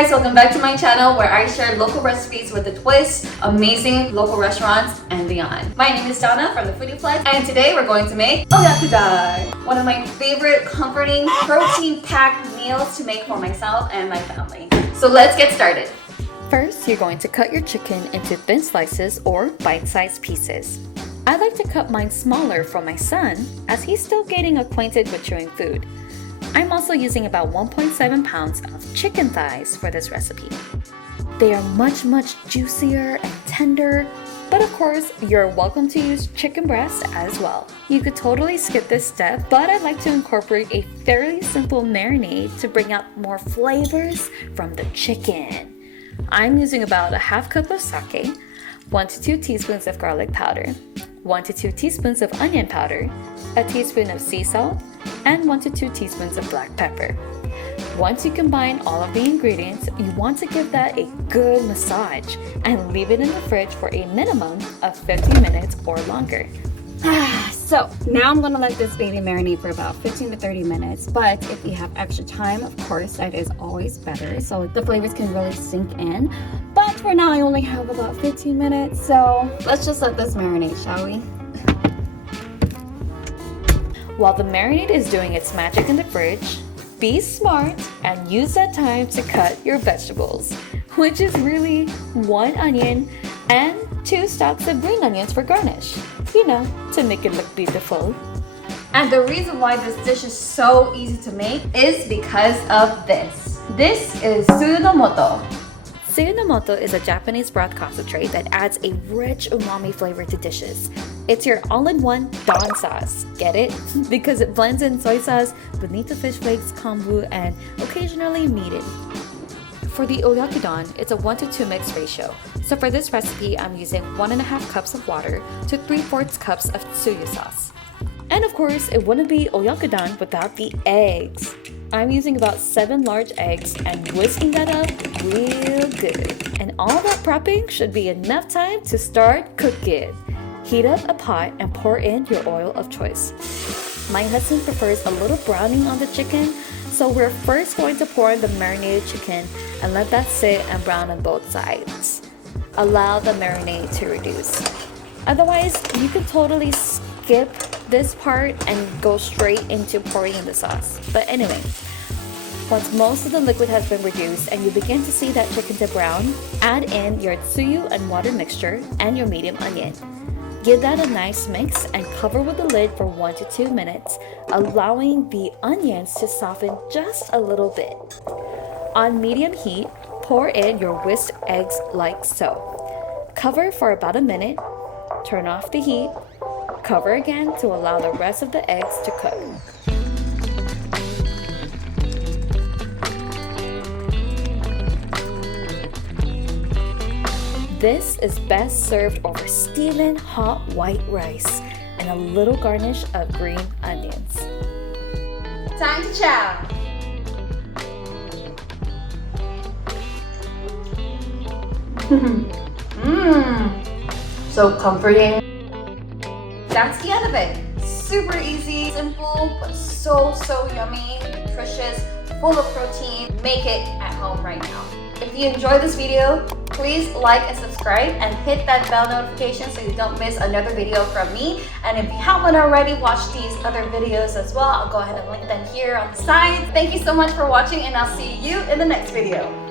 guys, welcome back to my channel where I share local recipes with a twist, amazing local restaurants, and beyond. My name is Donna from the Foodie Flex, and today we're going to make Oyakodon, one of my favorite comforting, protein-packed meals to make for myself and my family. So let's get started. First, you're going to cut your chicken into thin slices or bite-sized pieces. I like to cut mine smaller for my son as he's still getting acquainted with chewing food. I'm also using about 1.7 pounds of chicken thighs for this recipe. They are much juicier and tender, but of course, you're welcome to use chicken breast as well. You could totally skip this step, but I like to incorporate a fairly simple marinade to bring out more flavors from the chicken. I'm using about a half cup of sake, 1 to 2 teaspoons of garlic powder, 1 to 2 teaspoons of onion powder, a teaspoon of sea salt, and 1 to 2 teaspoons of black pepper. Once you combine all of the ingredients, you want to give that a good massage and leave it in the fridge for a minimum of 15 minutes or longer. So now I'm gonna let this baby marinate for about 15 to 30 minutes, but if you have extra time, of course, that is always better, so the flavors can really sink in. But for now, I only have about 15 minutes, so let's just let this marinate, shall we? While the marinade is doing its magic in the fridge, be smart and use that time to cut your vegetables, which is really 1 onion and 2 stalks of green onions for garnish, you know, to make it look beautiful. And the reason why this dish is so easy to make is because of this. This is tsuyu no moto. Tsuyu no moto is a Japanese broth concentrate that adds a rich umami flavor to dishes. It's your all-in-one don sauce. Get it? Because it blends in soy sauce, bonito fish flakes, kombu, and occasionally mirin. For the Oyakodon, it's a 1-to-2 mix ratio. So for this recipe, I'm using 1.5 cups of water to 3/4 cups of tsuyu sauce. And of course, it wouldn't be Oyakodon without the eggs. I'm using about 7 large eggs and whisking that up real good. And all that prepping should be enough time to start cooking. Heat up a pot and pour in your oil of choice. My husband prefers a little browning on the chicken, so we're first going to pour in the marinated chicken and let that sit and brown on both sides. Allow the marinade to reduce. Otherwise, you can totally skip this part and go straight into pouring in the sauce. But anyway, once most of the liquid has been reduced and you begin to see that chicken to brown, add in your tsuyu and water mixture and your medium onion. Give that a nice mix and cover with the lid for 1 to 2 minutes, allowing the onions to soften just a little bit. On medium heat, pour in your whisked eggs like so. Cover for about a minute, turn off the heat, cover again to allow the rest of the eggs to cook. This is best served over steaming hot white rice and a little garnish of green onions. Time to chow. So comforting. That's the end of it. Super easy, simple, but so yummy, nutritious, full of protein. Make it at home right now. If you enjoyed this video, please like and subscribe and hit that bell notification so you don't miss another video from me. And if you haven't already watched these other videos as well, I'll go ahead and link them here on the side. Thank you so much for watching, and I'll see you in the next video.